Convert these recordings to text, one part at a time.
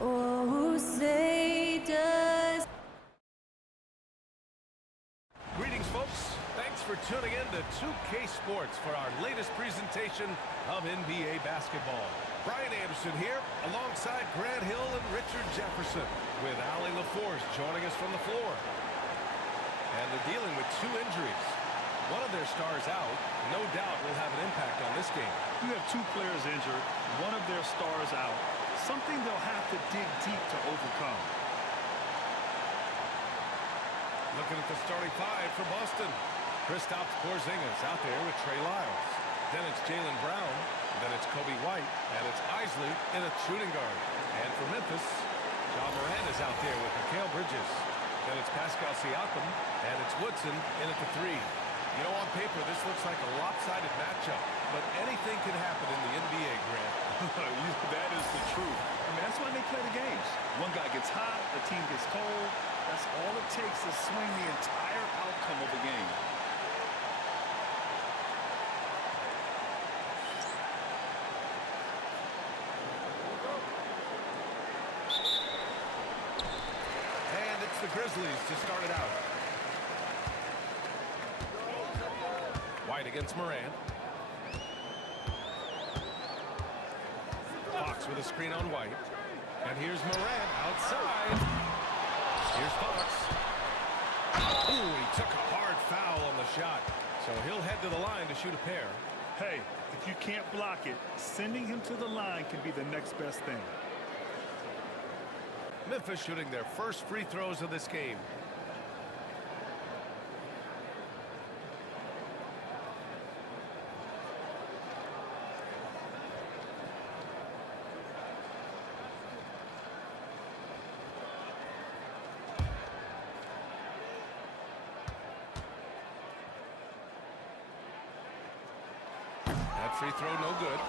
Oh, say does. Greetings, folks. Thanks for tuning in to 2K Sports for our latest presentation of NBA basketball. Brian Anderson here, alongside Grant Hill and Richard Jefferson, with Allie LaForce joining us from the floor. And they're dealing with 2 injuries. One of their stars out, no doubt will have an impact on this game. You have 2 players injured, one of their stars out. Something they'll have to dig deep to overcome. Looking at the starting 5 for Boston. Kristaps Porzingis out there with Trey Lyles. Then it's Jaylen Brown. Then it's Kobe White. And it's Isley in a shooting guard. And for Memphis, Morant is out there with Mikal Bridges. Then it's Pascal Siakam. And it's Woodson in at the 3. You know, on paper, this looks like a lopsided matchup, but anything can happen in the NBA, Grant. That is the truth. I mean, that's why they play the games. One guy gets hot, the team gets cold. That's all it takes to swing the entire outcome of the game. And it's the Grizzlies to start it out. White against Morant. Fox with a screen on White. And here's Morant outside. Here's Fox. Ooh, he took a hard foul on the shot. So he'll head to the line to shoot a pair. Hey, if you can't block it, sending him to the line can be the next best thing. Memphis shooting their first free throws of this game. That free throw no good.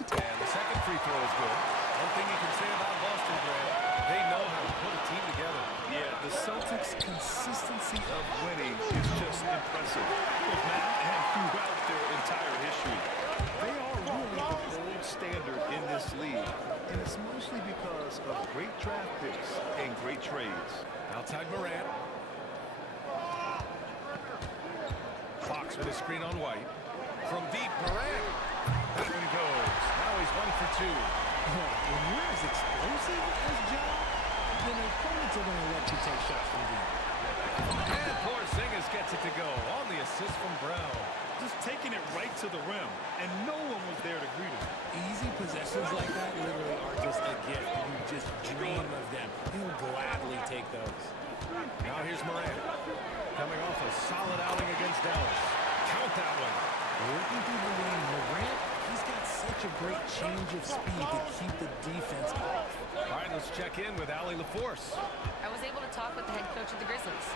And the second free throw is good. One thing you can say about Boston, Grant, they know how to put a team together. Yeah, the Celtics' consistency of winning is just impressive. Both now and throughout their entire history. They are really the gold standard in this league, and it's mostly because of great draft picks and great trades. Outside Morant. Fox with a screen on White. From deep, Morant. That one goes. Now he's 1 for 2. When you're as explosive as John, then opponents are going to let you take shots from deep. And Porzingis gets it to go on the assist from Brown. Just taking it right to the rim, and no one was there to greet him. Easy possessions like that literally are just a gift. You just dream of them. He'll gladly take those. Now here's Morant. Coming off a solid outing against Dallas. Count that one. Working through the lane, Morant, he's got such a great change of speed to keep the defense off. All right, let's check in with Allie LaForce. I was able to talk with the head coach of the Grizzlies.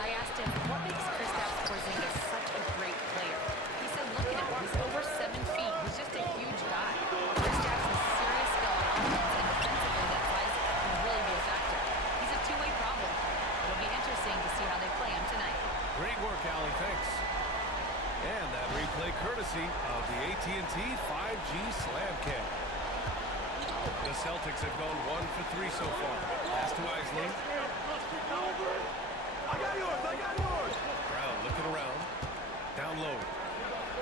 I asked him, what makes Kristaps Porzingis such a great player? He said, look at him. He's over 7 feet. He's just a huge guy. Kristaps has serious skill on offense, and defensively that size can really be a factor. He's a two-way problem. It'll be interesting to see how they play him tonight. Great work, Allie. Thanks. And that replay courtesy of the AT&T 5G Slam Cam. The Celtics have gone 1 for 3 so far. Pass to Isley. I got yours. Brown looking around. Down low.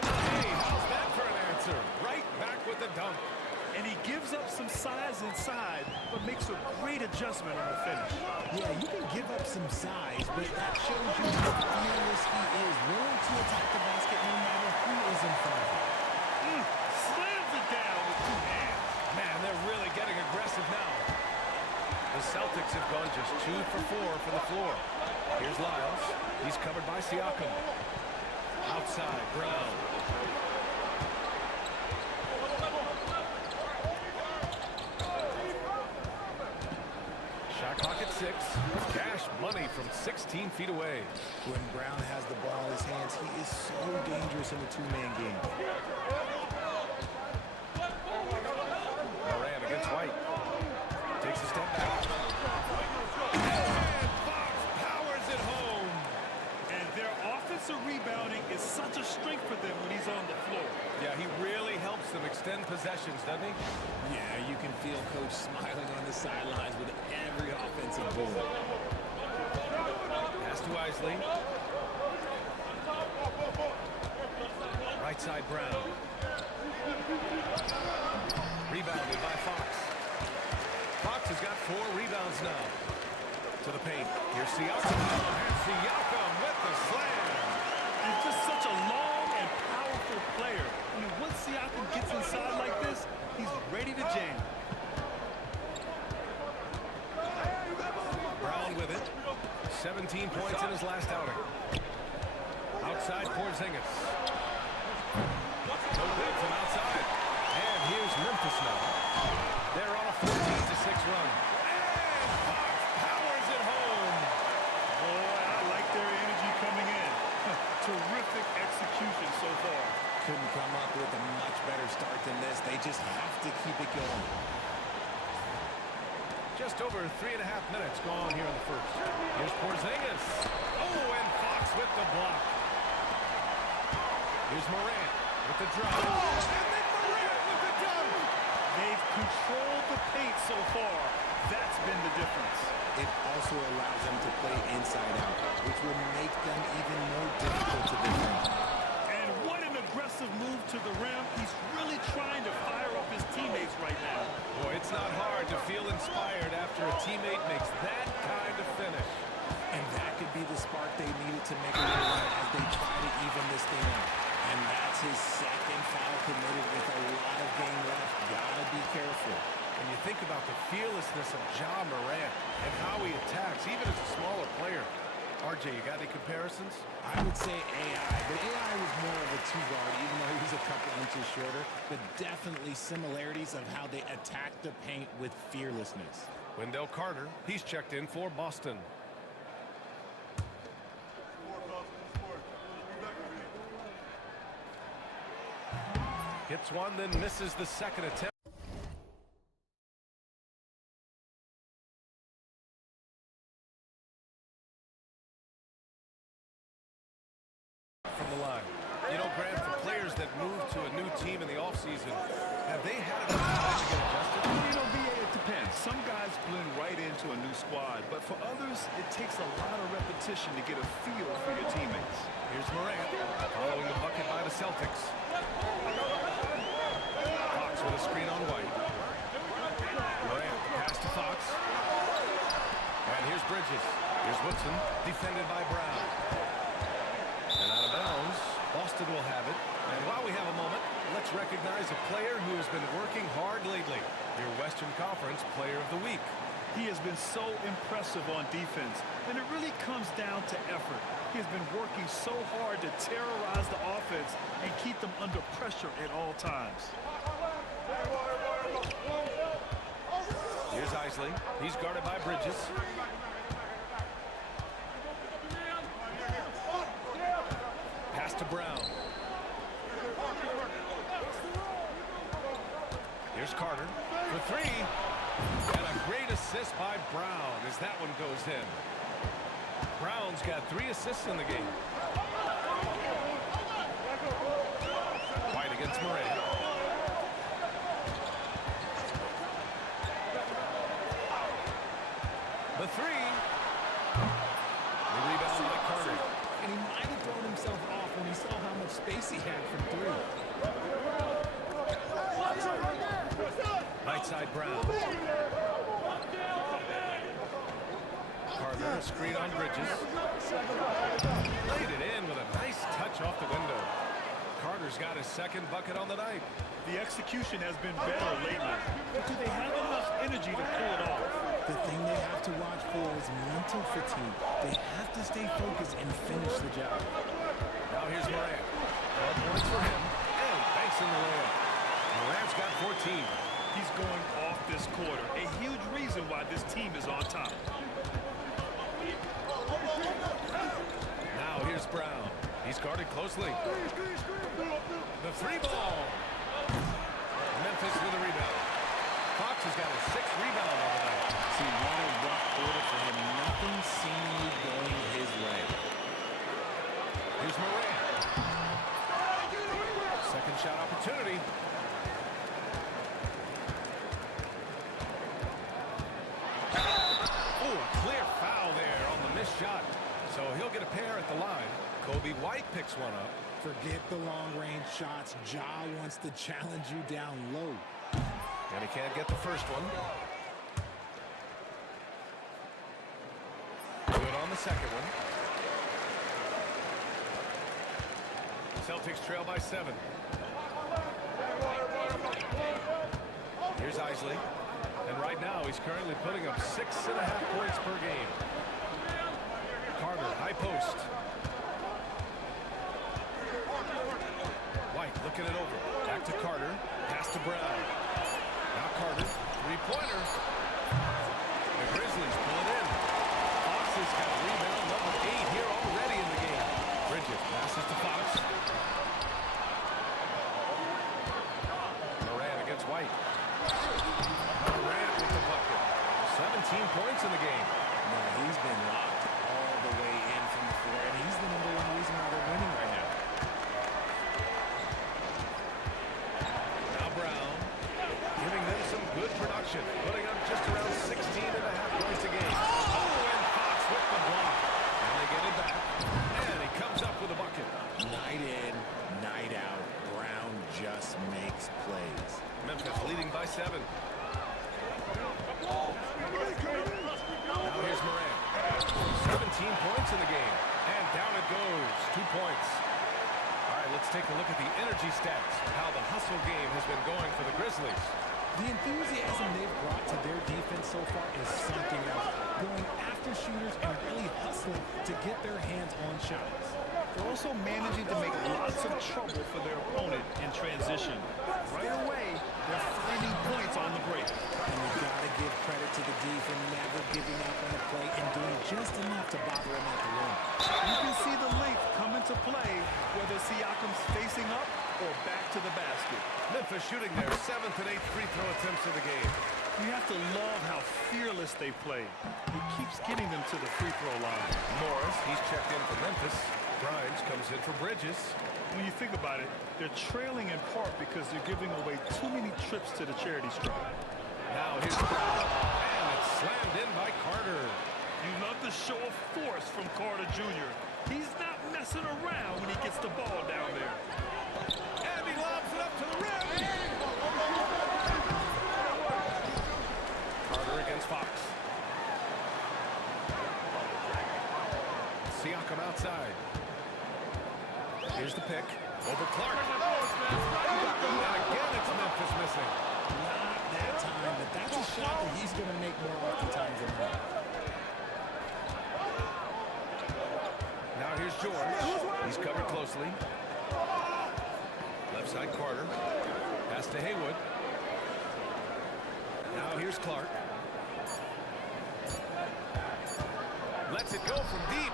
Hey, how's that for an answer? Right back with the dunk. And he gives up some size inside, but makes a great adjustment on the finish. Yeah, you can give up some size, but that shows you how fearless he is, willing to attack the basket no matter who is in front of him. Slams it down with 2 hands. Man, they're really getting aggressive now. The Celtics have gone just 2 for 4 from the floor. Here's Lyles. He's covered by Siakam. Outside, Brown. Shot clock at 6. Cash money from 16 feet away. When Brown has the ball in his hands, he is so dangerous in a 2-man game. Morant against White. Takes a step back. And Fox powers it home. possessions, doesn't he? Yeah, you can feel Coach smiling on the sidelines with every offensive board. Pass to Isley. Right side Brown. Rebounded by Fox. Fox has got 4 rebounds now. To the paint. Here's Siakam. And Siakam with the slam. He's just such a long and powerful player. I mean, once Siakam gets inside like this, he's ready to jam. Brown with it. 17 points in his last outing. Outside Porzingis. No good from outside. And here's Memphis now. They're on a 14-6 run. And Fox powers it home. Boy, I like their energy coming in. Terrific execution so far. Couldn't come up with a much better start than this. They just have to keep it going. Just over 3.5 minutes gone here in the first. Here's Porzingis. Oh, and Fox with the block. Here's Morant with the drop. And then Morant with the dunk. They've controlled the paint so far. That's been the difference. It also allows them to play inside out, which will make them even more difficult to defend. And what an aggressive move to the rim. He's really trying to fire up his teammates right now. Boy, it's not hard to feel inspired after a teammate makes that kind of finish. And that could be the spark they needed to make a little run as they try to even this thing out. And that's his second foul committed with a lot of game left. Gotta be careful. When you think about the fearlessness of Ja Morant and how he attacks, even as a smaller player. RJ, you got any comparisons? I would say AI, but AI was more of a two-guard, even though he was a couple inches shorter. But definitely similarities of how they attack the paint with fearlessness. Wendell Carter, he's checked in for Boston. Hits one, then misses the second attempt. From the line. You know, Grant, for players that move to a new team in the offseason, have they had enough time to get adjusted? You know, VA, it depends. Some guys blend right into a new squad, but for others, it takes a lot of repetition to get a feel for your teammates. Here's Morant, following the bucket by the Celtics. Fox with a screen on White. Morant, pass to Fox. And here's Bridges. Here's Woodson, defended by Brown. And out of bounds, Boston will have it. And while we have a moment, let's recognize a player who has been working hard lately. Your Western Conference Player of the Week. He has been so impressive on defense, and it really comes down to effort. He has been working so hard to terrorize the offense and keep them under pressure at all times. Here's Isley. He's guarded by Bridges. Pass to Brown. Here's Carter for three. And a great assist by Brown as that one goes in. Brown's got 3 assists in the game. White against Morant. The three. The rebound by Carter. And he might have thrown himself off when he saw how much space he had from 3. Right side Brown. Carter, a screen on Bridges. Laid it in with a nice touch off the window. Carter's got his second bucket on the night. The execution has been better lately, but do they have enough energy to pull it off? The thing they have to watch for is mental fatigue. They have to stay focused and finish the job. Now here's Morant. 12 points for him. And banks in the layup. Morant's got 14. He's going off this quarter. A huge reason why this team is on top. Now here's Brown. He's guarded closely. The three ball. Memphis with a rebound. Fox has got a 6th rebound on the night. See, what a rough quarter for him. Nothing seemingly going his way. Here's Morant. Second shot opportunity. They'll get a pair at the line. Kobe White picks one up. Forget the long-range shots. Ja wants to challenge you down low. And he can't get the first one. Good on the second one. Celtics trail by 7. Here's Isley. And right now, he's currently putting up 6.5 points per game. Carter, high post. White looking it over. Back to Carter. Pass to Brown. Now Carter. Three-pointer. The Grizzlies pull it in. Fox has got rebound number 8 here already in the game. Bridges passes to Fox. Morant against White. Morant with the bucket. 17 points in the game. No, he's been locked all the way in from the floor, and he's the #1 reason why they're winning right now. Now Brown giving them some good production, putting up just around 16.5 points a game. Oh, and Fox with the block. And they get it back. And he comes up with a bucket. Night in, night out, Brown just makes plays. Memphis leading by 7. Now here's Morant. 17 points in the game. And down it goes. 2 points. All right, let's take a look at the energy stats. How the hustle game has been going for the Grizzlies. The enthusiasm they've brought to their defense so far is something else. Going after shooters and really hustling to get their hands on shots. They're also managing to make lots of trouble for their opponent in transition. Right away, they're finding points on the break. And you got to give credit to the D for never giving up on the play and doing just enough to bother him at the rim. You can see the length come into play, whether Siakam's facing up or back to the basket. Memphis shooting their 7th and 8th free throw attempts of the game. You have to love how fearless they play. He keeps getting them to the free throw line. Morris, he's checked in for Memphis. Grimes comes in for Bridges. When you think about it, they're trailing in part because they're giving away too many trips to the charity stripe. Now here's Brown. And it's slammed in by Carter. You love the show of force from Carter Jr. He's not messing around when he gets the ball down there. And he lobs it up to the rim. Carter against Fox. Siakam outside. Here's the pick. Over Clark. And again, it's Memphis missing. Not that time, but that's a shot that he's going to make more oftentimes than not. Now here's George. He's covered closely. Left side Carter. Pass to Haywood. Now here's Clark. Lets it go from deep.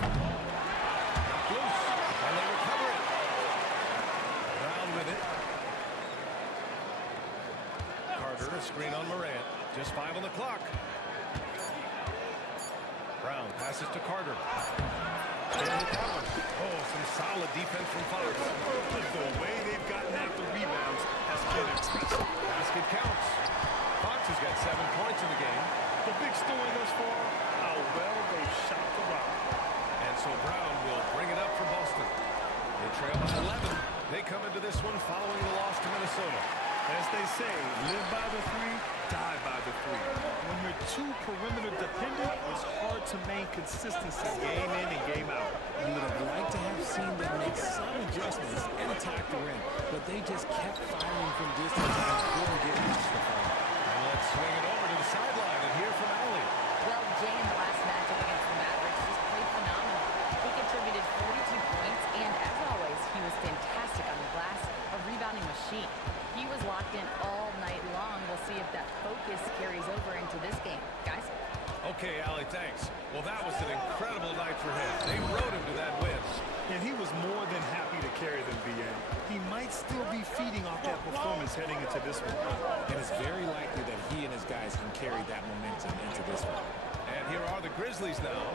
Knocked loose. And they recover it. Brown with it. Carter, a screen on Morant. Just 5 on the clock. Brown passes to Carter. Can't hit that one. Oh, some solid defense from Fox. The way they've gotten after rebounds has been impressive. Basket counts. Fox has got 7 points in the game. The big story thus far, how well they shot the rock. And so Brown will bring it up for Boston. They trail by 11. They come into this one following the loss to Minnesota. As they say, live by the 3, die by the 3. When you're too perimeter dependent, it's hard to maintain consistency game in and game out. You would have liked to have seen them make some adjustments and attack the rim, but they just kept firing from distance and couldn't get past the foul. And let's swing it over to the sideline and hear from Allie. Well, Jay in the last matchup against the Mavericks just played phenomenal. He contributed 42 points, and as always, he was fantastic on the glass, a rebounding machine. He was locked in all night long. We'll see if that focus carries over into this game. Guys? Okay, Allie, thanks. Well, that was an incredible night for him. They rode him to that win. And he was more than happy to carry them, BN. He might still be feeding off that performance heading into this one. And it's very likely that he and his guys can carry that momentum into this one. And here are the Grizzlies now.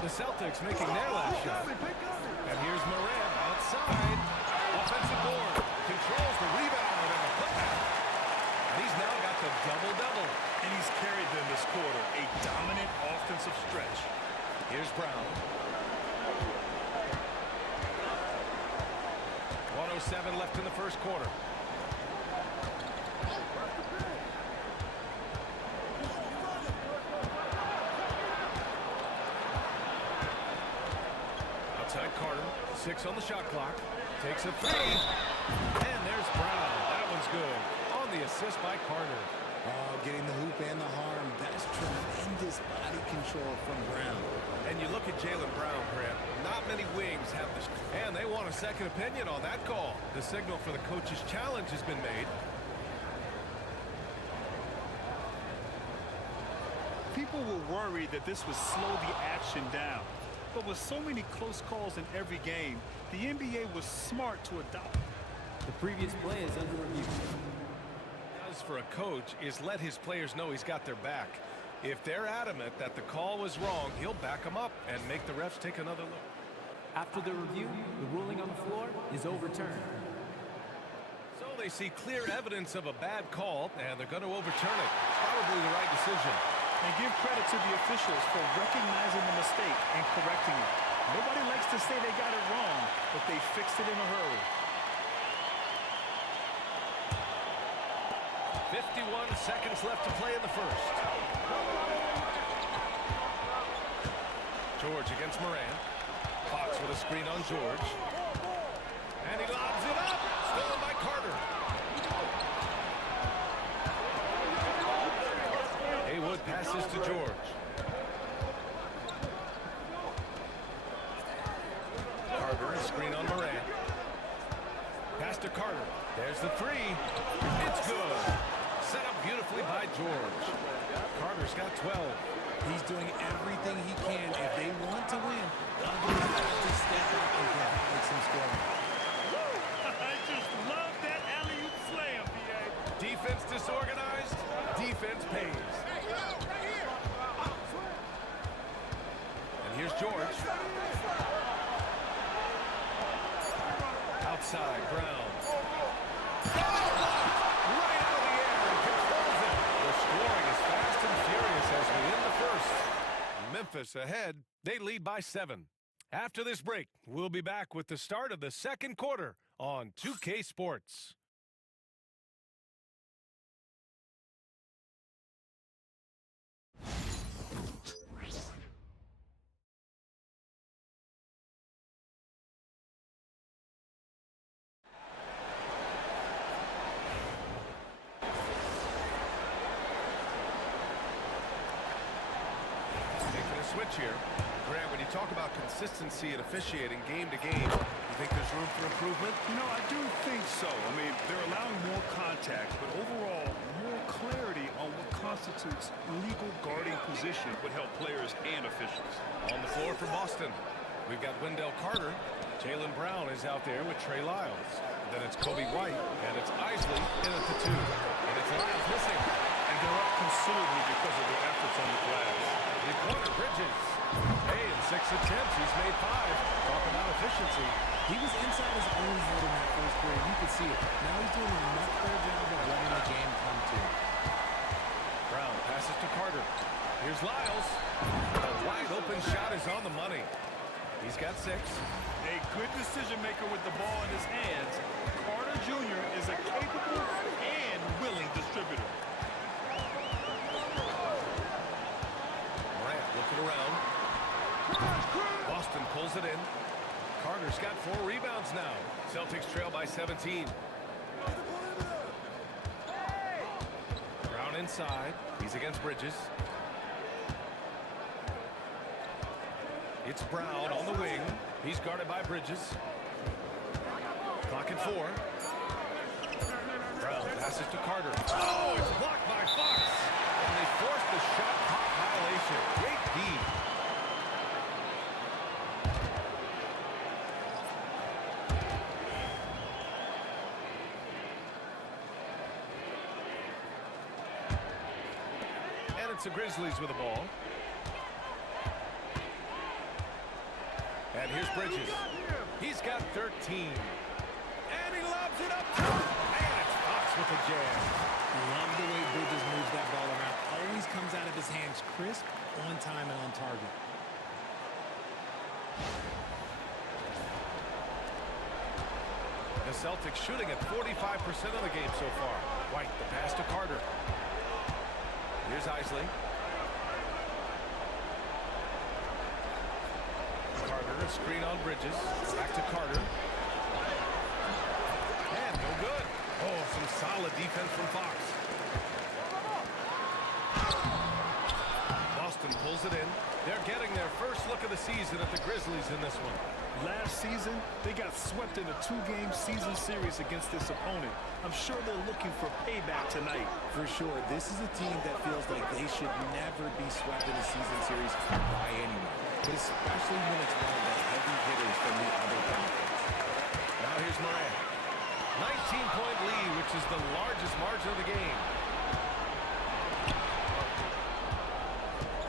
The Celtics making their last shot. And here's Morant outside. Offensive board. Controls the rebound and the putback. And he's now got the double-double. And he's carried them this quarter. A dominant offensive stretch. Here's Brown. .107 left in the first quarter. Outside Carter, 6 on the shot clock. Takes a 3. And there's Brown. That one's good. On the assist by Carter. Oh, getting the hoop and the harm. That's tremendous body control from Brown. And you look at Jaylen Brown, Grant. Not many wings have this. And they want a second opinion on that call. The signal for the coach's challenge has been made. People were worried that this would slow the action down. But with so many close calls in every game, the NBA was smart to adopt. The previous play is under review. Does for a coach is let his players know he's got their back. If they're adamant that the call was wrong, he'll back them up and make the refs take another look. After the review, the ruling on the floor is overturned. So they see clear evidence of a bad call, and they're going to overturn it. Probably the right decision. And give credit to the officials for recognizing the mistake and correcting it. Nobody likes to say they got it wrong, but they fixed it in a hurry. 51 seconds left to play in the first. George against Morant. Fox with a screen on George. And he lobs it up. Stolen by Carter. Haywood passes to George. Carter, a screen on Morant. Pass to Carter. There's the 3. It's good. Set up beautifully by George. Carter's got 12. He's doing everything he can. If they want to win, others have to step up and provide some scoring. I just love that alley-oop slam, B.A. Defense disorganized. Defense pays. And here's George. Outside, Brown. Right out of the air and controls it. The scoring is fast and furious as we end the first. Memphis ahead. They lead by 7. After this break, we'll be back with the start of the second quarter on 2K Sports. Switch here. Grant, when you talk about consistency and officiating game to game, you think there's room for improvement? You know, I do think so. I mean, they're allowing more contact, but overall, more clarity on what constitutes legal guarding position would help players and officials. On the floor for Boston, we've got Wendell Carter. Jaylen Brown is out there with Trey Lyles. Then it's Kobe White, and it's Isley in at the 2. And it's Lyles missing. And they're up considerably because of their efforts on the glass. The corner, Bridges. Hey, in 6 attempts, he's made 5. Talk about efficiency. He was inside his own head in that first quarter. You could see it. Now he's doing a much better job of letting the game come to him. Brown passes to Carter. Here's Lyles. A wide open shot is on the money. He's got 6. A good decision maker with the ball in his hands. Carter Jr. is a capable and willing distributor. Morant looking around. Boston pulls it in. Carter's got 4 rebounds now. Celtics trail by 17. Brown inside. He's against Bridges. It's Brown on the wing. He's guarded by Bridges. Clock at 4. Brown passes to Carter. Oh, it's blocked by Fox. And they force the shot clock violation. Great D. And it's the Grizzlies with the ball. And here's Bridges. He's got 13. And he lobs it up top. And it's Fox with the jam. Love the way Bridges moves that ball around. Always comes out of his hands crisp, on time, and on target. The Celtics shooting at 45% of the game so far. White, the pass to Carter. Here's Isley. Carter, a screen on Bridges. Back to Carter. And no good. Oh, some solid defense from Fox. Boston pulls it in. They're getting their first look of the season at the Grizzlies in this one. Last season, they got swept in a 2-game season series against this opponent. I'm sure they're looking for payback tonight. For sure, this is a team that feels like they should never be swept in a season series by anyone, but especially when it's one of the heavy hitters from the other conference. Now here's Morant. 19-point lead, which is the largest margin of the game.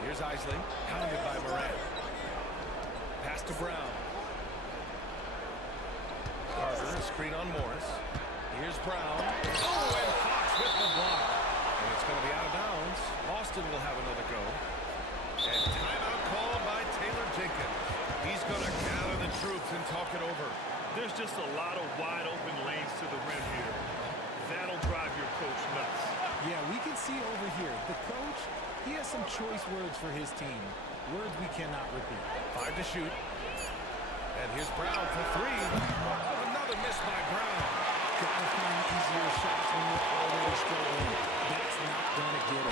Here's Isley, hounded by Morant. Pass to Brown. Carter, a screen on Morris. Here's Brown. Oh, and Fox with the block. And it's going to be out of bounds. Boston will have another go. And timeout called by Taylor Jenkins. He's going to gather the troops and talk it over. There's just a lot of wide open lanes to the rim here. That'll drive your coach nuts. Yeah, we can see over here, the coach, he has some choice words for his team. Words we cannot repeat. 5 to shoot. And here's Brown for 3. Another miss by Brown. Gotta find easier shots when you're already struggling. That's not gonna get it.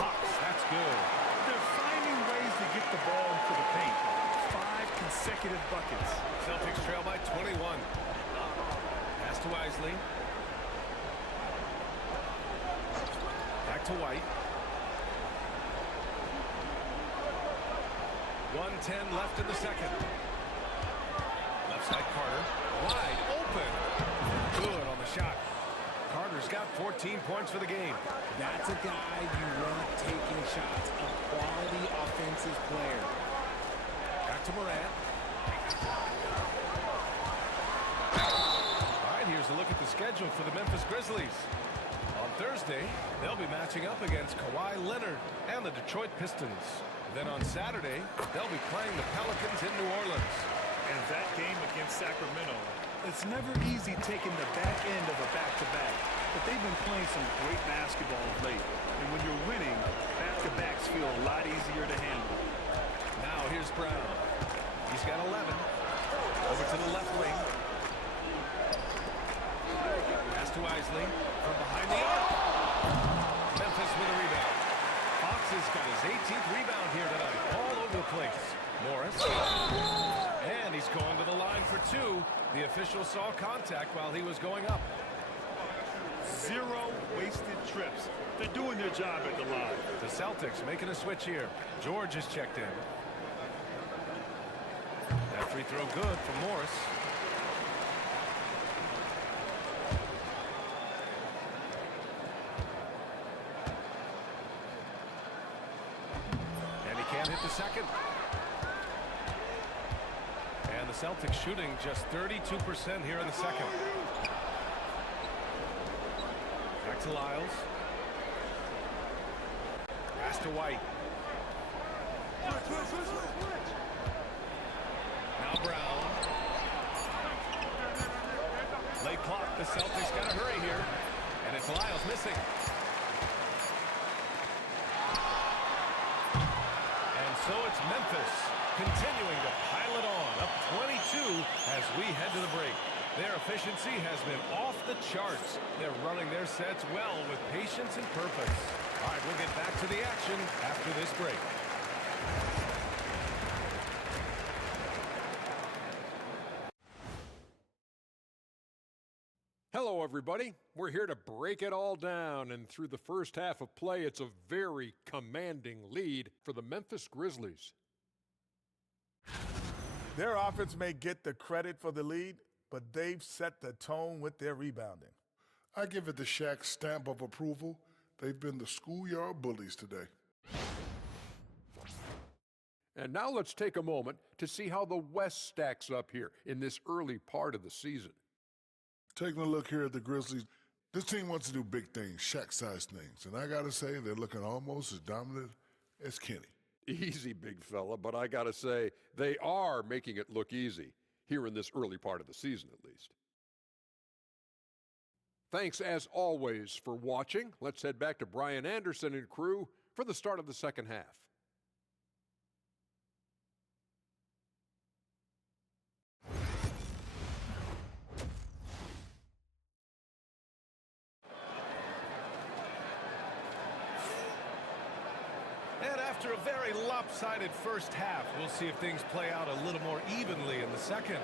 Fox, that's good. They're finding ways to get the ball into the paint. 5 consecutive buckets. Celtics trail by 21. Pass to Isley. Back to White. 1:10 left in the second. Left side Carter. Wide open. Good on the shot. Carter's got 14 points for the game. That's a guy you want taking shots, a quality offensive player. Back to Morant. All right, here's a look at the schedule for the Memphis Grizzlies. On Thursday, they'll be matching up against Kawhi Leonard and the Detroit Pistons. Then on Saturday, they'll be playing the Pelicans in New Orleans. And that game against Sacramento, it's never easy taking the back end of a back-to-back. But they've been playing some great basketball of late. And when you're winning, back-to-backs feel a lot easier to handle. Now here's Brown. He's got 11. Over to the left wing. Pass to Isley from behind the arc. Memphis with a rebound. Fox has got his 18th rebound here tonight. All over the place. Morris. And he's going to the line for 2. The official saw contact while he was going up. 0 wasted trips. They're doing their job at the line. The Celtics making a switch here. George is checked in. That free throw good for Morris. And he can't hit the second. And the Celtics shooting just 32% here in the second. Back to Lyles. Pass to White. Now Brown. Late clock. The Celtics got to hurry here. And it's Lyles missing. And so it's Memphis continuing to pile it on. Up 22 as we head to the break. Their efficiency has been off the charts. They're running their sets well with patience and purpose. All right, we'll get back to the action after this break. Hello, everybody. We're here to break it all down, and through the first half of play, it's a very commanding lead for the Memphis Grizzlies. Their offense may get the credit for the lead, but they've set the tone with their rebounding. I give it the Shaq stamp of approval. They've been the schoolyard bullies today. And now let's take a moment to see how the West stacks up here in this early part of the season. Taking a look here at the Grizzlies, this team wants to do big things, Shaq-sized things. And I got to say, they're looking almost as dominant as Kenny. Easy, big fella, but I got to say, they are making it look easy, here in this early part of the season at least. Thanks, as always, for watching. Let's head back to Brian Anderson and crew for the start of the second half. And after a very lopsided first half, we'll see if things play out a little more evenly in the second.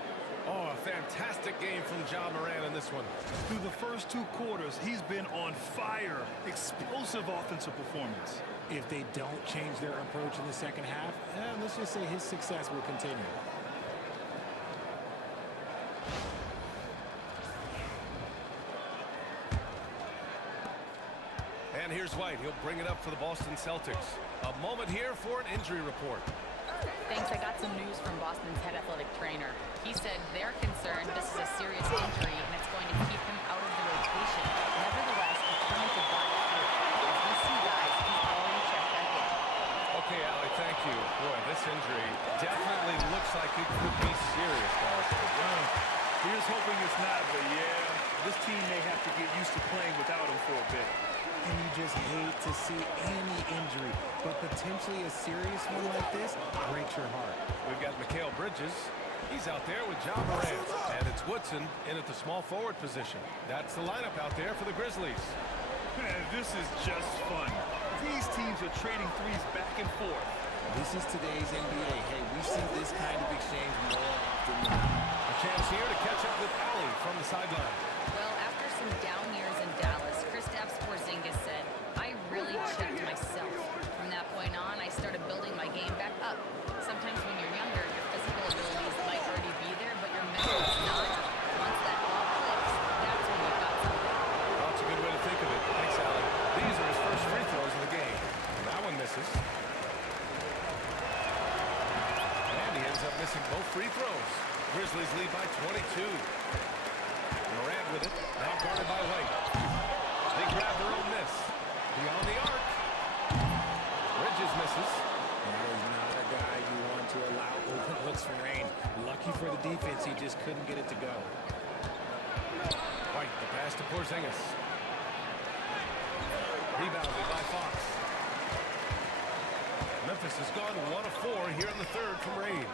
Oh, a fantastic game from Ja Morant in this one. Through the first 2 quarters, he's been on fire. Explosive offensive performance. If they don't change their approach in the second half, let's just say his success will continue. And here's White. He'll bring it up for the Boston Celtics. A moment here for an injury report. Thanks. I got some news from Boston's head athletic trainer. He said they're concerned this is a serious injury and it's going to keep him out of the rotation. Nevertheless, he's coming to bat through. As we see, guys, he's already checked back in. Okay, Allie, thank you. Boy, this injury definitely looks like it could be serious, guys. Here's hoping it's not, but yeah, this team may have to get used to playing without him for a bit. And you just hate to see any injury, but potentially a serious one like this breaks your heart. We've got Mikal Bridges. He's out there with Ja Morant. And it's Woodson in at the small forward position. That's the lineup out there for the Grizzlies. Man, this is just fun. These teams are trading threes back and forth. This is today's NBA. Hey, we see this kind of exchange more often than not. A chance here to catch up with Allie from the sideline. Well, after some down years in Dallas, Kristaps Porzingis said, I really checked myself. From that point on, I started building my game back up. Sometimes when you're younger, your physical abilities might already be there, but your mental is not. Once that all clicks, that's when you've got something. Well, that's a good way to think of it. Thanks, Allie. These are his first free throws of the game. That one misses. And he ends up missing both free throws. Grizzlies lead by 22. Morant with it. Now guarded by White. They grab their own miss. Beyond the arc. Bridges misses. That is not a guy you want to allow open looks for rain. Lucky for the defense, he just couldn't get it to go. White, the pass to Porzingis. Rebounded by Fox. Memphis has gone 1 of 4 here in the third from range.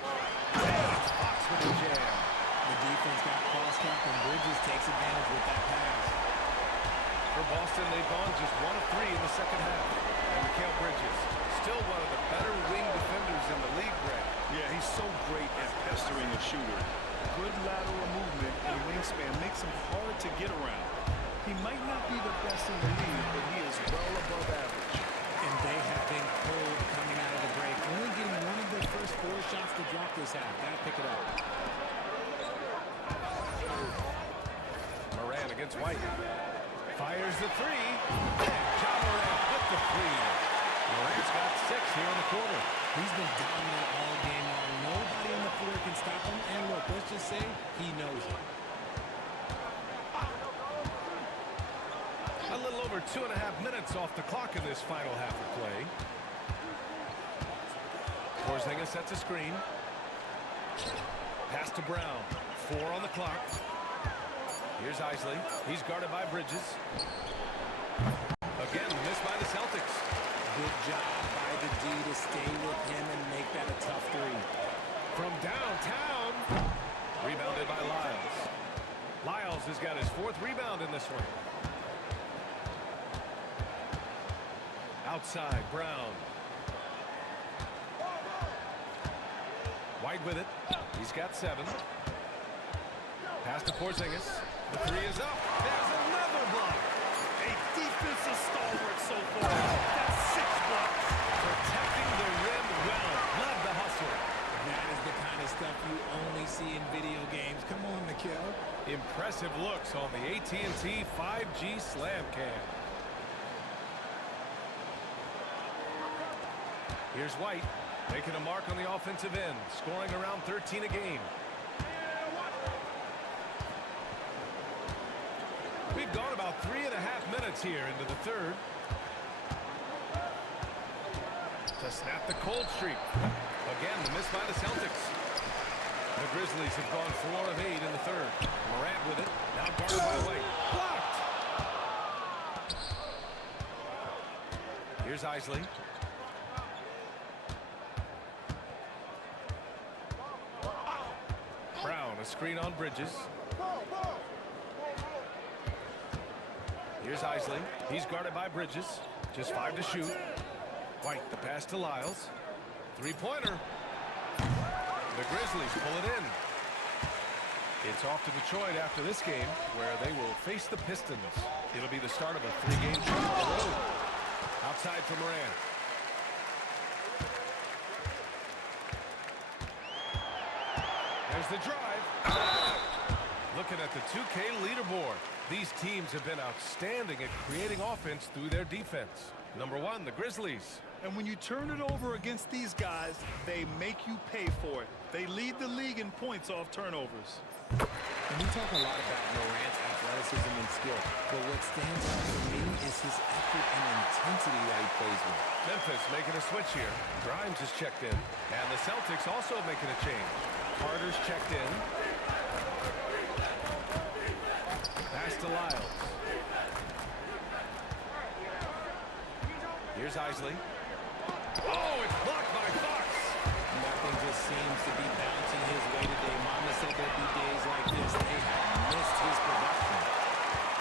Fox with the jam. The defense got crossed up, and Bridges takes advantage with that pass. For Boston, they've gone just 1 of 3 in the second half. And Mikal Bridges, still one of the better wing defenders in the league, Brad. Yeah, he's so great at pestering a shooter. Good lateral movement and wingspan makes him hard to get around. He might not be the best in the league, but he is well above average. And they have been cold coming out of the break. Only getting one of their first 4 shots to drop this half. Gotta pick it up. Morant against White. Fires the 3. Ja Morant with the 3. Morant's got 6 here in the quarter. He's been dominant all game long. Nobody on the floor can stop him. And look, let's just say he knows it. A little over 2.5 minutes off the clock in this final half of play. Porzingis sets a screen. Pass to Brown. 4 on the clock. Here's Isley. He's guarded by Bridges. Again, missed by the Celtics. Good job by the D to stay with him and make that a tough 3. From downtown. Rebounded by Lyles. Lyles has got his 4th rebound in this one. Outside, Brown. White with it. He's got 7. Pass to Porzingis. The 3 is up. There's another block. A defensive stalwart so far. That's 6 blocks. Protecting the rim well. Love the hustle. That is the kind of stuff you only see in video games. Come on, Mikal. Impressive looks on the AT&T 5G Slam Cam. Here's White, making a mark on the offensive end, scoring around 13 a game. We've gone about 3.5 minutes here into the third. To snap the cold streak. Again, the miss by the Celtics. The Grizzlies have gone 4 of 8 in the third. Morant with it, now guarded by White. Blocked! Here's Isley. Brown, a screen on Bridges. Here's Isley. He's guarded by Bridges. Just 5 to shoot. White, the pass to Lyles. Three-pointer. The Grizzlies pull it in. It's off to Detroit after this game, where they will face the Pistons. It'll be the start of a 3-game trip on the road. Outside for Morant. There's the drive. Looking at the 2K leaderboard. These teams have been outstanding at creating offense through their defense. Number 1, the Grizzlies. And when you turn it over against these guys, they make you pay for it. They lead the league in points off turnovers. And we talk a lot about Morant's athleticism and skill, but what stands out for me is his effort and intensity that he plays with. Memphis making a switch here. Grimes is checked in. And the Celtics also making a change. Carter's checked in. Pass to Lyles. Here's Isley. Oh, it's blocked by Fox. Nothing just seems to be bouncing his way today. Mama said there'd be days like this. They have missed his production.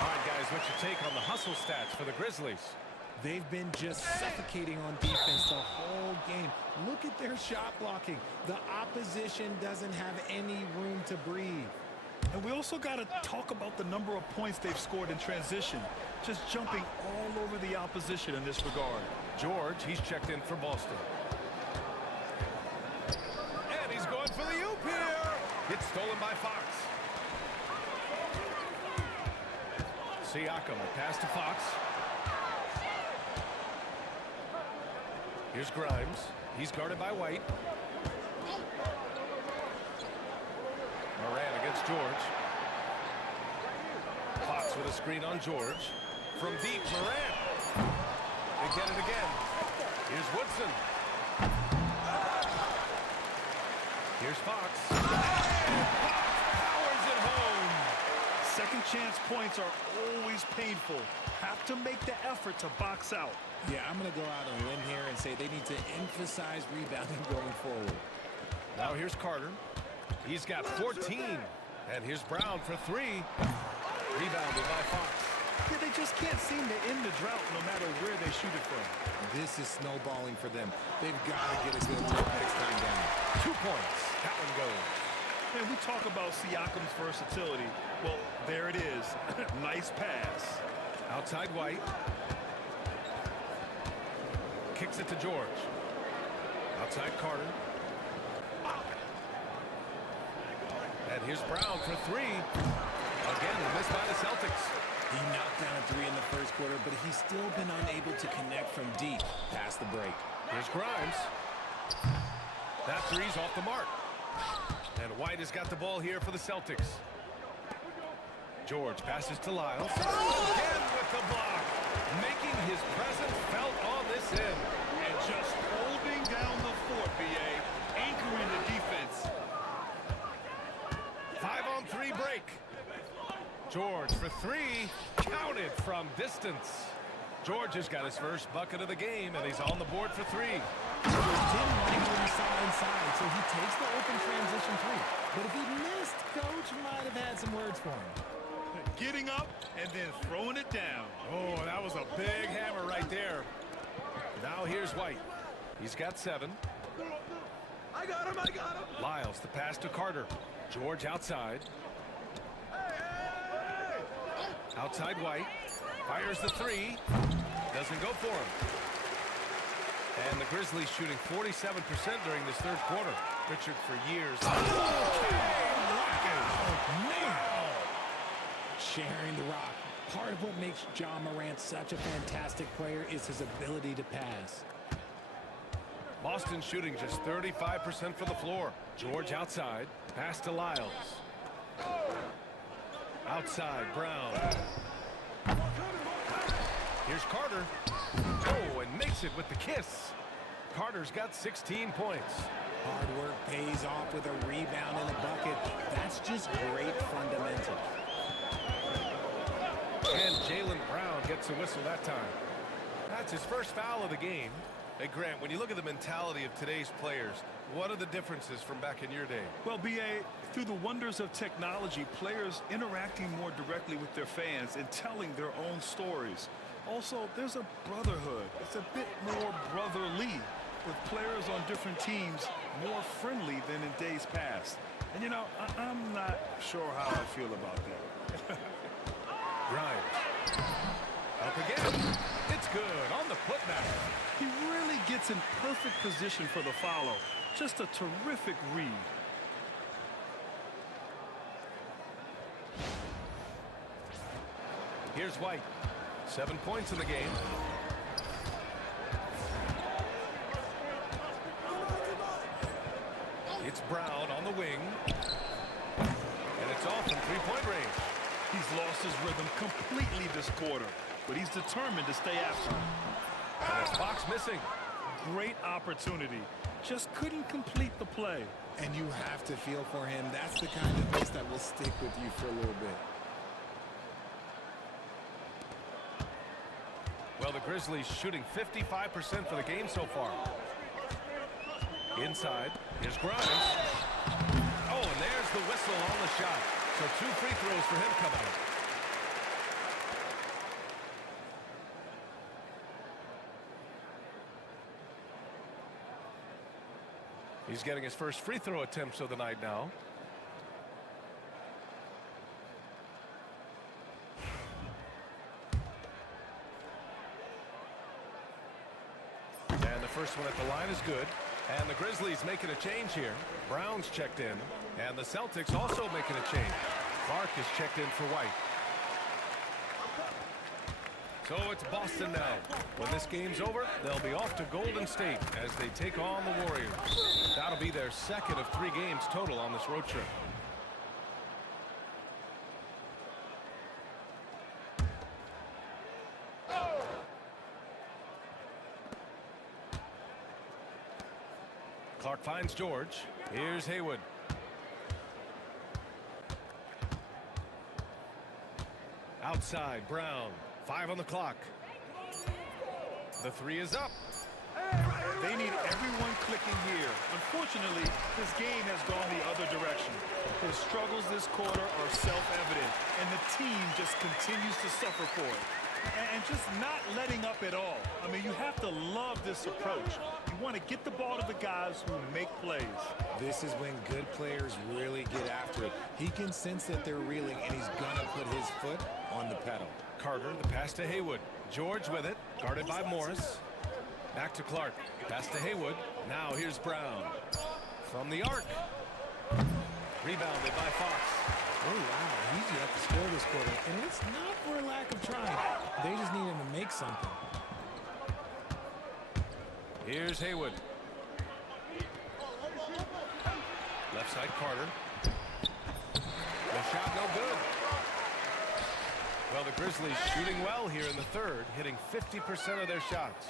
All right, guys, what's your take on the hustle stats for the Grizzlies? They've been just suffocating on defense the whole game. Look at their shot blocking. The opposition doesn't have any room to breathe. And we also got to talk about the number of points they've scored in transition. Just jumping all over the opposition in this regard. George, he's checked in for Boston. And he's going for the oop here. It's stolen by Fox. Siakam, the pass to Fox. Here's Grimes. He's guarded by White. Morant against George. Fox with a screen on George. From deep, Morant. They get it again. Here's Woodson. Here's Fox. And Fox powers it home. Second chance points are always painful. Have to make the effort to box out. Yeah, I'm going to go out on a limb here and say they need to emphasize rebounding going forward. Now here's Carter. He's got 14. And here's Brown for 3. Rebounded by Fox. Yeah, they just can't seem to end the drought no matter where they shoot it from. This is snowballing for them. They've got to get a good look next time down. 2 points. That one goes. And we talk about Siakam's versatility. Well, there it is. Nice pass. Outside White. Kicks it to George. Outside Carter. And here's Brown for 3. Again, missed by the Celtics. He knocked down a 3 in the first quarter, but he's still been unable to connect from deep past the break. Here's Grimes. That 3's off the mark. And White has got the ball here for the Celtics. George passes to Lyles. Again with the block. Making his presence felt on this end. And just holding down the fort, B.A. Anchoring the defense. 5-on-3 break. George for 3. Counted from distance. George has got his first bucket of the game, and he's on the board for 3. George didn't like what he saw inside, so he takes the open transition 3. But if he missed, Coach might have had some words for him. Getting up and then throwing it down. Oh, that was a big hammer right there. Now here's White. He's got 7. I got him. Lyles, the pass to Carter. George outside. Outside White. Fires the 3. Doesn't go for him. And the Grizzlies shooting 47% during this third quarter. Richard for years. Sharing the rock. Part of what makes John Morant such a fantastic player is his ability to pass. Boston shooting just 35% for the floor. George outside. Pass to Lyles. Outside, Brown. Here's Carter. Oh, and makes it with the kiss. Carter's got 16 points. Hard work pays off with a rebound and a bucket. That's just great fundamentals. And Jaylen Brown gets a whistle that time. That's his first foul of the game. Hey, Grant, when you look at the mentality of today's players, what are the differences from back in your day? Well, B.A., through the wonders of technology, players interacting more directly with their fans and telling their own stories. Also, there's a brotherhood. It's a bit more brotherly, with players on different teams more friendly than in days past. And, you know, I'm not sure how I feel about that. Grimes. Up again. It's good on the putback. He really gets in perfect position for the follow. Just a terrific read. Here's White. 7 points in the game. It's Brown on the wing. And it's off from three-point range. He's lost his rhythm completely this quarter, but he's determined to stay after him. And it's Fox missing. Great opportunity. Just couldn't complete the play. And you have to feel for him. That's the kind of miss that will stick with you for a little bit. Well, the Grizzlies shooting 55% for the game so far. Inside, here's Grimes. Oh, and there's the whistle on the shot. So 2 free throws for him come out. He's getting his first free throw attempts of the night now. And the first one at the line is good. And the Grizzlies making a change here. Brown's checked in. And the Celtics also making a change. Clark is checked in for White. So it's Boston now. When this game's over, they'll be off to Golden State as they take on the Warriors. That'll be their second of 3 games total on this road trip. Clark finds George. Here's Haywood. Outside, Brown. 5 on the clock. The 3 is up. They need everyone clicking here. Unfortunately, this game has gone the other direction. His struggles this quarter are self-evident, and the team just continues to suffer for it. And just not letting up at all. I mean, you have to love this approach. You want to get the ball to the guys who make plays. This is when good players really get after it. He can sense that they're reeling, and he's going to put his foot on the pedal. Carter, the pass to Haywood. George with it, guarded by Morris. Back to Clark. Pass to Haywood. Now here's Brown. From the arc. Rebounded by Fox. Oh, wow. Easy up to score this quarter. And it's not for a lack of trying. They just need him to make something. Here's Haywood. Left side, Carter. The shot no good. Well, the Grizzlies shooting well here in the third, hitting 50% of their shots.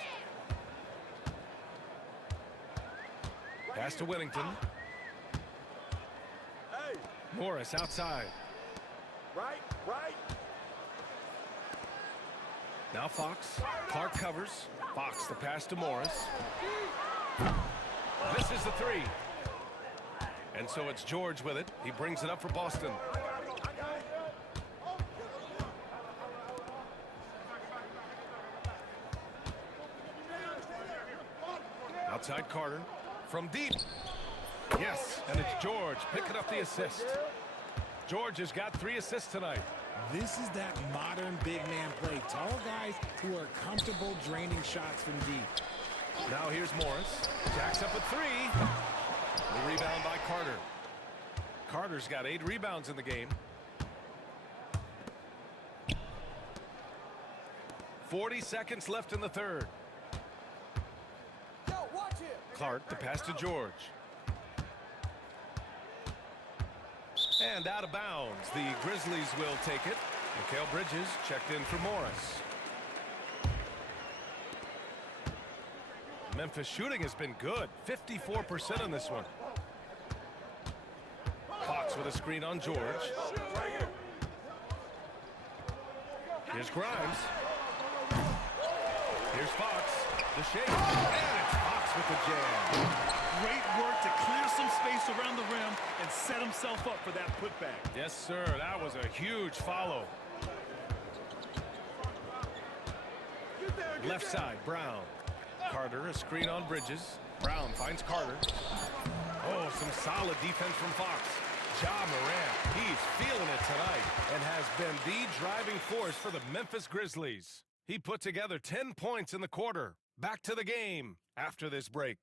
Pass to Whittington. Morris outside. Right. Now Fox. Clark covers. Fox the pass to Morris. This is the 3. And so it's George with it. He brings it up for Boston. Outside Carter. From deep. Yes, and it's George picking up the assist. George has got 3 assists tonight. This is that modern big man play. Tall guys who are comfortable draining shots from deep. Now here's Morris. Jacks up with 3. The rebound by Carter. Carter's got 8 rebounds in the game. 40 seconds left in the third. Clark, the pass to George. And out of bounds. The Grizzlies will take it. Mikal Bridges checked in for Morris. Memphis shooting has been good. 54% on this one. Fox with a screen on George. Here's Grimes. Here's Fox. The shake. And it's Fox with the jam. Great work to clear some space around the rim and set himself up for that putback. Yes, sir. That was a huge follow. Left side, Brown. Carter, a screen on Bridges. Brown finds Carter. Oh, some solid defense from Fox. Ja Morant, he's feeling it tonight and has been the driving force for the Memphis Grizzlies. He put together 10 points in the quarter. Back to the game after this break.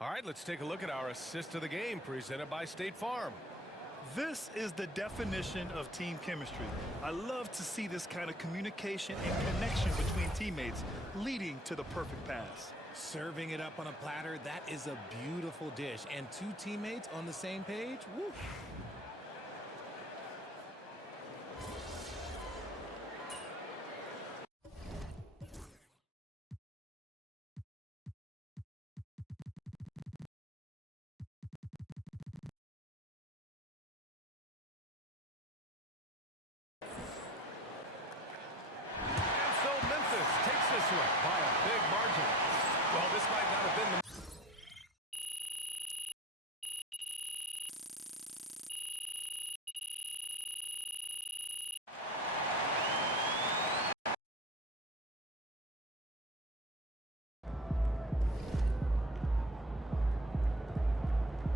All right, let's take a look at our assist of the game presented by State Farm. This is the definition of team chemistry. I love to see this kind of communication and connection between teammates leading to the perfect pass. Serving it up on a platter, that is a beautiful dish. And two teammates on the same page, woo. This one by a big margin. Well, this might not have been the...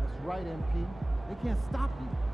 That's right, MP. They can't stop you.